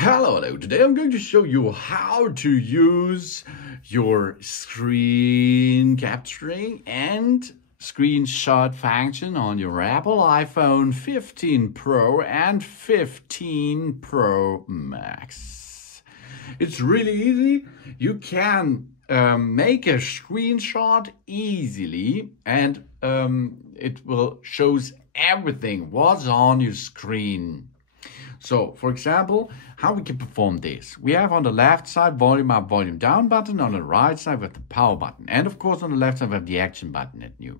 Hello. Today I'm going to show you how to use your screen capturing and screenshot function on your Apple iPhone 15 Pro and 15 Pro Max. It's really easy. You can make a screenshot easily and it will shows everything what's on your screen. So, for example, how we can perform this. We have on the left side volume up, volume down button. On the right side we have the power button. And of course on the left side we have the action button at new.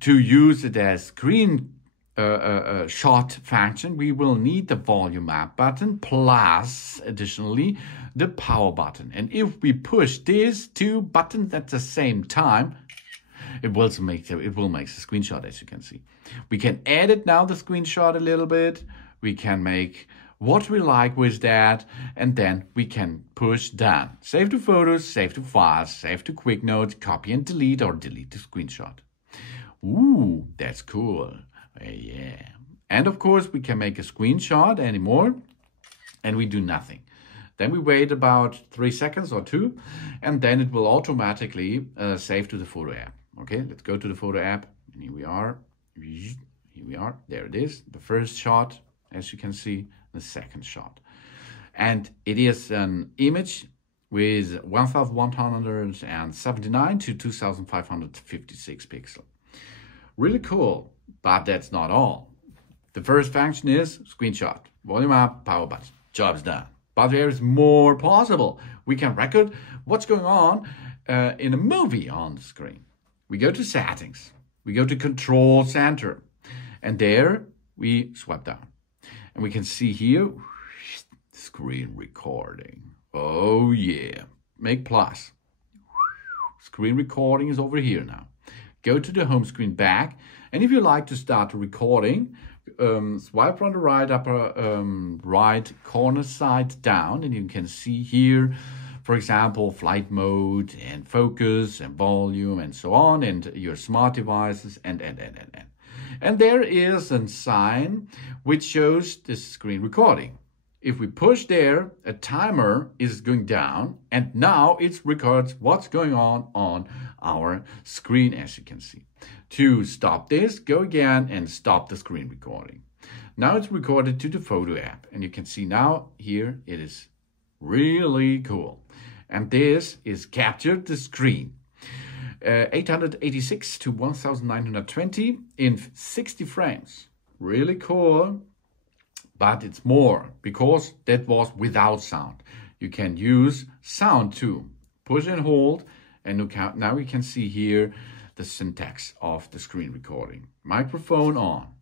To use it as screen shot function, we will need the volume up button plus additionally the power button. And if we push these two buttons at the same time, it will make a screenshot, as you can see. We can edit now the screenshot a little bit. We can make what we like with that, and then we can push done. Save to photos, save to files, save to quick notes, copy and delete, or delete the screenshot. Ooh, that's cool. Yeah. And of course, we can make a screenshot anymore, and we do nothing. Then we wait about 3 seconds or 2, and then it will automatically save to the photo app. Okay, let's go to the photo app, and here we are. Here we are. There it is. The first shot. As you can see, the second shot. And it is an image with 1179 to 2556 pixels. Really cool, but that's not all. The first function is screenshot, volume up, power button, job's done. But there is more possible. We can record what's going on in a movie on the screen. We go to settings, we go to control center, and there we swipe down. And we can see here, screen recording. Oh yeah, make plus. Screen recording is over here now. Go to the home screen back. And if you like to start recording, swipe from the right upper right corner side down. And you can see here, for example, flight mode and focus and volume and so on. And your smart devices and. And there is a sign which shows this screen recording. If we push there, a timer is going down, and now it records what's going on our screen, as you can see. To stop this, go again and stop the screen recording. Now it's recorded to the photo app, and you can see now here it is really cool. And this is captured the screen. 886 to 1920 in 60 frames. Really cool, but it's more because that was without sound. You can use sound too. Push and hold, and now we can see here the syntax of the screen recording. Microphone on.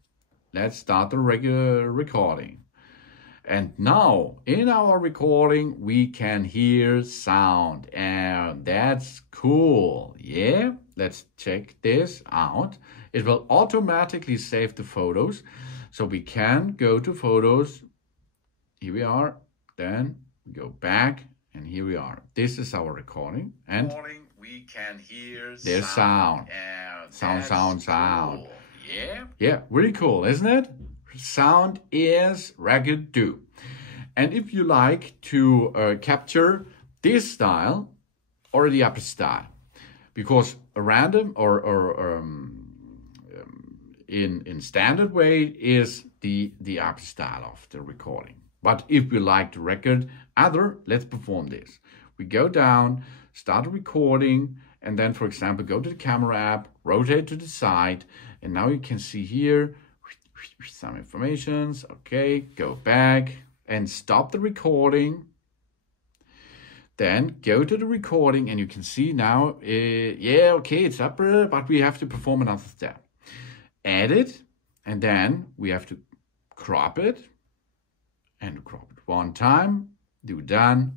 Let's start the regular recording. And now, in our recording, we can hear sound, and that's cool, yeah? Let's check this out. It will automatically save the photos, so we can go to photos. Here we are, then we go back, and here we are. This is our recording, and we can hear there's sound. Sound. Cool. Yeah? Yeah, really cool, isn't it? Sound is ragged too. And if you like to capture this style or the upper style, because a random or in standard way is the upper style of the recording. But if you like to record other, let's perform this. We go down, start recording, and then, for example, go to the camera app, rotate to the side, and now you can see here some informations. Okay, go back and stop the recording. Then go to the recording, and you can see now, yeah, okay, it's up, but we have to perform another step. Edit, and then we have to crop it, and crop it one time, do done.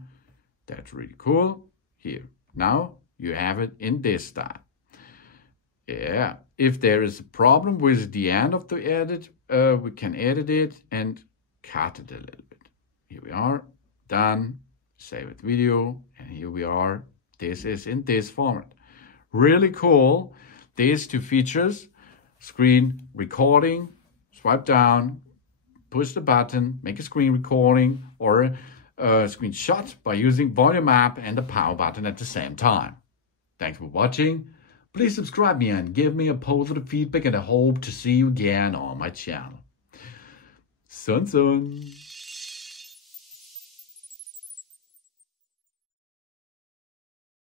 That's really cool. Here, now you have it in this style. Yeah, if there is a problem with the end of the edit, we can edit it and cut it a little bit. Here we are, done, save it video, and here we are. This is in this format. Really cool. These two features, screen recording, swipe down, push the button, make a screen recording or a screenshot by using volume up and the power button at the same time. Thanks for watching. Please subscribe me and give me a positive feedback, and I hope to see you again on my channel. Sun.